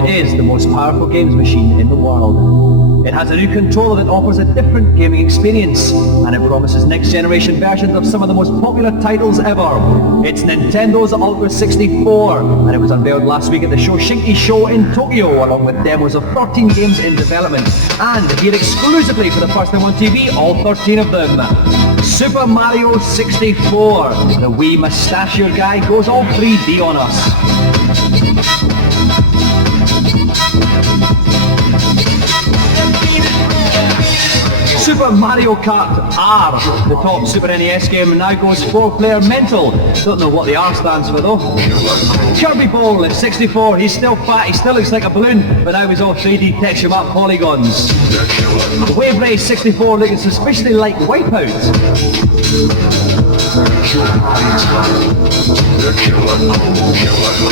It is the most powerful games machine in the world. It has a new controller that offers a different gaming experience, and it promises next generation versions of some of the most popular titles ever. It's Nintendo's Ultra 64, and it was unveiled last week at the Shoshinkai show in Tokyo, along with demos of 13 games in development, and here exclusively for the first time on TV, all 13 of them. Super Mario 64. The wee mustachio guy goes all 3D on us. Super Mario Kart R, the top Super NES game, now goes 4-player mental. Don't know what the R stands for though. Kirby Ball at 64, he's still fat, he still looks like a balloon, but now he's all 3D texture map polygons. Wave Race 64 looking suspiciously like Wipeout.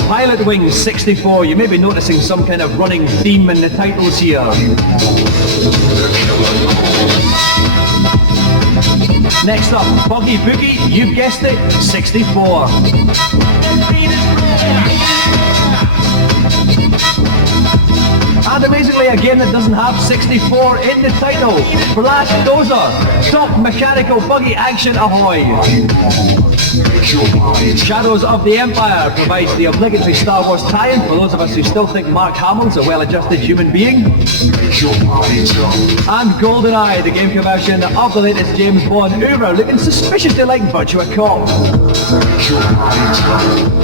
Pilot Wings 64, you may be noticing some kind of running theme in the titles here. Next up, Buggy Boogie, you guessed it, 64. And amazingly, a game that doesn't have 64 in the title, Blast Dozer, Top Mechanical Buggy Action Ahoy. Shadows of the Empire provides the obligatory Star Wars tie-in for those of us who still think Mark Hamill's a well-adjusted human being. And GoldenEye, the GameCube version of the latest James Bond oeuvre, looking suspiciously like Virtua Cop.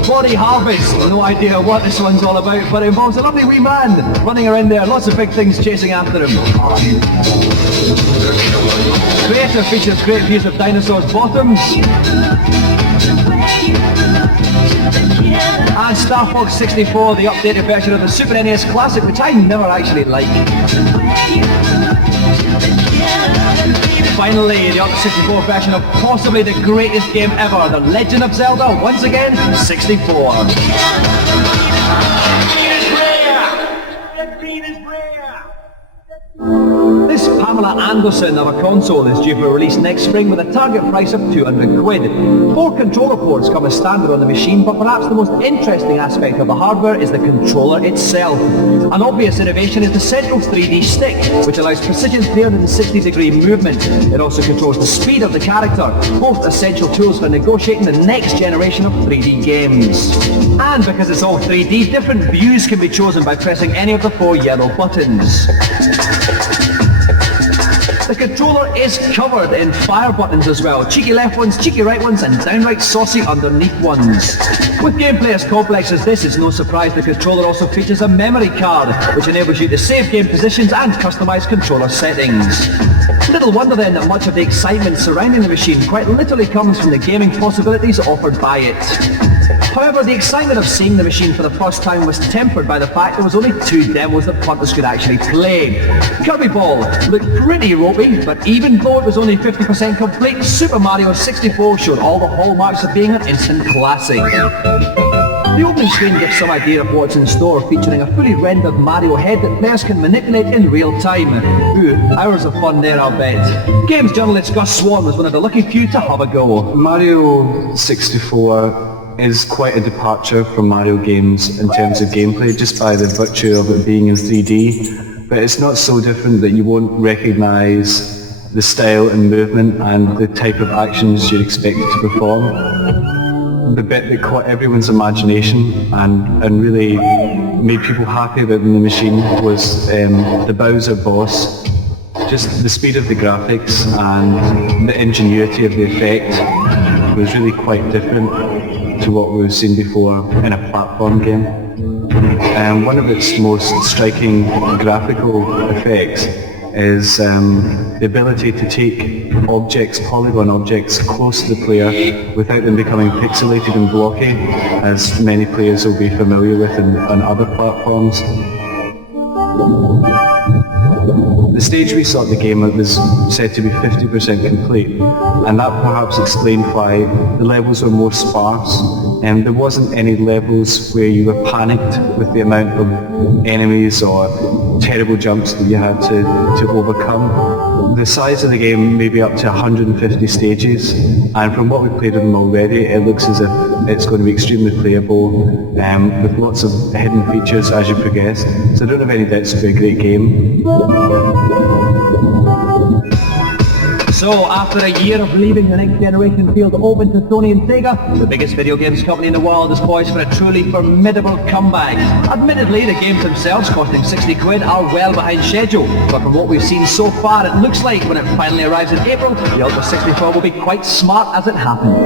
Body Harvest, no idea what this one's all about, but it involves a lovely wee man running around there, lots of big things chasing after him. Creator features great views of dinosaurs' bottoms. And Star Fox 64, the updated version of the Super NES Classic, which I never actually liked. Finally, the Ultra 64 version of possibly the greatest game ever, The Legend of Zelda, once again, 64. This Pamela Anderson of a console is due for release next spring with a target price of 200 quid. 4 controller ports come as standard on the machine, but perhaps the most interesting aspect of the hardware is the controller itself. An obvious innovation is the central 3D stick, which allows precision 360-degree movement. It also controls the speed of the character, both essential tools for negotiating the next generation of 3D games. And because it's all 3D, different views can be chosen by pressing any of the 4 yellow buttons. The controller is covered in fire buttons as well, cheeky left ones, cheeky right ones, and downright saucy underneath ones. With gameplay as complex as this, it's no surprise the controller also features a memory card, which enables you to save game positions and customise controller settings. Little wonder then that much of the excitement surrounding the machine quite literally comes from the gaming possibilities offered by it. However, the excitement of seeing the machine for the first time was tempered by the fact there was only 2 demos that punters could actually play. Kirby Ball looked pretty ropey, but even though it was only 50% complete, Super Mario 64 showed all the hallmarks of being an instant classic. The opening screen gives some idea of what's in store, featuring a fully rendered Mario head that players can manipulate in real time. Ooh, hours of fun there, I'll bet. Games journalist Gus Swan was one of the lucky few to have a go. Mario 64 is quite a departure from Mario games in terms of gameplay, just by the virtue of it being in 3D, but it's not so different that you won't recognise the style and movement and the type of actions you'd expect it to perform. The bit that caught everyone's imagination and really made people happy about the machine was the Bowser boss. Just the speed of the graphics and the ingenuity of the effect was really quite different to what we've seen before in a platform game. And one of its most striking graphical effects is the ability to take objects, polygon objects, close to the player without them becoming pixelated and blocky, as many players will be familiar with on other platforms. The stage we saw at the game was said to be 50% complete, and that perhaps explained why the levels were more sparse, and there wasn't any levels where you were panicked with the amount of enemies or terrible jumps that you had to overcome. The size of the game may be up to 150 stages, and from what we've played of them already, it looks as if it's going to be extremely playable, with lots of hidden features as you progress, so I don't have any doubts it'll be a great game. So, after a year of leaving the next generation field open to Sony and Sega, the biggest video games company in the world is poised for a truly formidable comeback. Admittedly, the games themselves, costing 60 quid, are well behind schedule, but from what we've seen so far, it looks like when it finally arrives in April, the Ultra 64 will be quite smart as it happens.